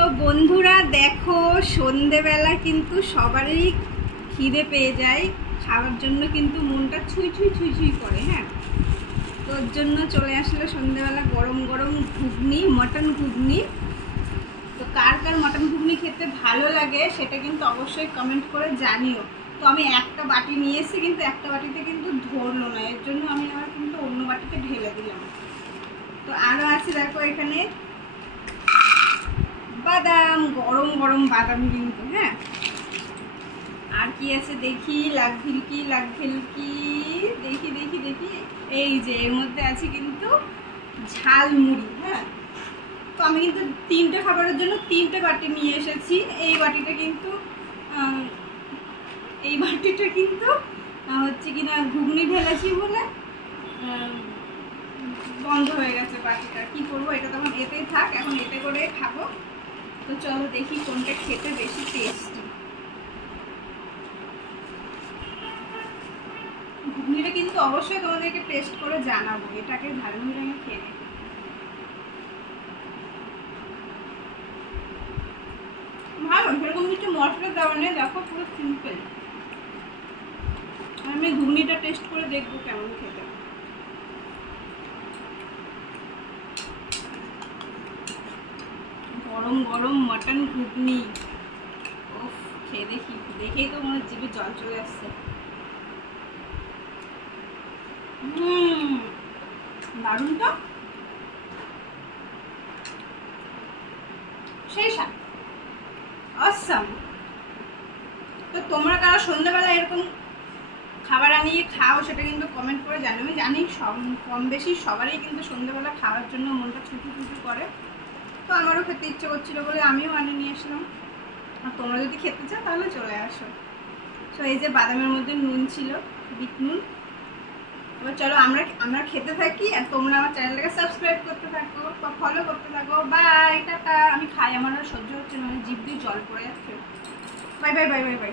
তো বন্ধুরা দেখো, সন্ধেবেলা কিন্তু সবারই খিদে পেয়ে যায়, খাওয়ার জন্য কিন্তু মনটা ছুঁই ছুঁই ছুঁই ছুঁই করে। হ্যাঁ, তোর জন্য চলে আসলে সন্ধেবেলা গরম গরম ঘুগনি, মটন ঘুগনি। তো কার কার মটন ঘুগনি খেতে ভালো লাগে সেটা কিন্তু অবশ্যই কমেন্ট করে জানিও। তো আমি একটা বাটি নিয়ে এসেছি, কিন্তু একটা বাটিতে কিন্তু ধরলো না, এর জন্য আমি আবার কিন্তু অন্য বাটিতে ঢেলে দিলাম। তো আরও আছে দেখো এখানে বাদাম, গরম গরম বাদাম কিন্তু। হ্যাঁ, আর কি আছে দেখি, লাগভিলকি দেখি দেখি দেখি, এই যে এর মধ্যে আছে কিন্তু ঝালমুড়ি। হ্যাঁ, তো আমি কিন্তু তিনটে খাবারের জন্য তিনটে বাটি নিয়ে এসেছি। এই বাটিটা কিন্তু হচ্ছে কিনা ঘুগনি ঢেলেছি বলে বন্ধ হয়ে গেছে বাটিটা। কি করবো, এটা তখন এতেই থাক, এখন এতে করে খাবো। তো চলো দেখি কোনটা খেতে বেশি টেস্টি। ঘুগনিটা কিন্তু অবশ্যই তোমাদেরকে টেস্ট করে জানাবো। এটাকে ঝালমুড়ি আমি খেয়ে নেব। ভালো, সেরকম কিছু মশলা দেওয়া নেই, দেখো পুরো সিম্পল। আমি ঘুগনিটা টেস্ট করে দেখবো কেমন খেতে। গরম গরম মটন ঘুগনি, ওফ, খেয়ে দেখি। দেখেই তো মনে জিভে জল চলে আসছে। দারুণ তো, সেই স্বাদ, অসাম। তো তোমরা কারা সন্ধ্যাবেলা এরকম খাবার আনিয়ে খাও সেটা কিন্তু কমেন্ট করে জানো। আমি জানি কম বেশি সবারই কিন্তু সন্ধ্যাবেলা খাওয়ার জন্য মনটা ছুটি ছুটি করে। তো আমারও খেতে ইচ্ছে করছিলো বলে আমিও আনিয়ে নিয়ে আসলাম। আর তোমরা যদি খেতে চাও তাহলে চলে আসো। তো এই যে বাদামের মধ্যে নুন ছিল, বিট নুন। এবার চলো আমরা খেতে থাকি, আর তোমরা আমার চ্যানেলটাকে সাবস্ক্রাইব করতে থাকো বা ফলো করতে থাকো। বাই, টাটা। আমি খাই, আমার আর সহ্য হচ্ছে না, জিভ দিয়ে জল পড়ে যাচ্ছে। Bye bye bye bye bye.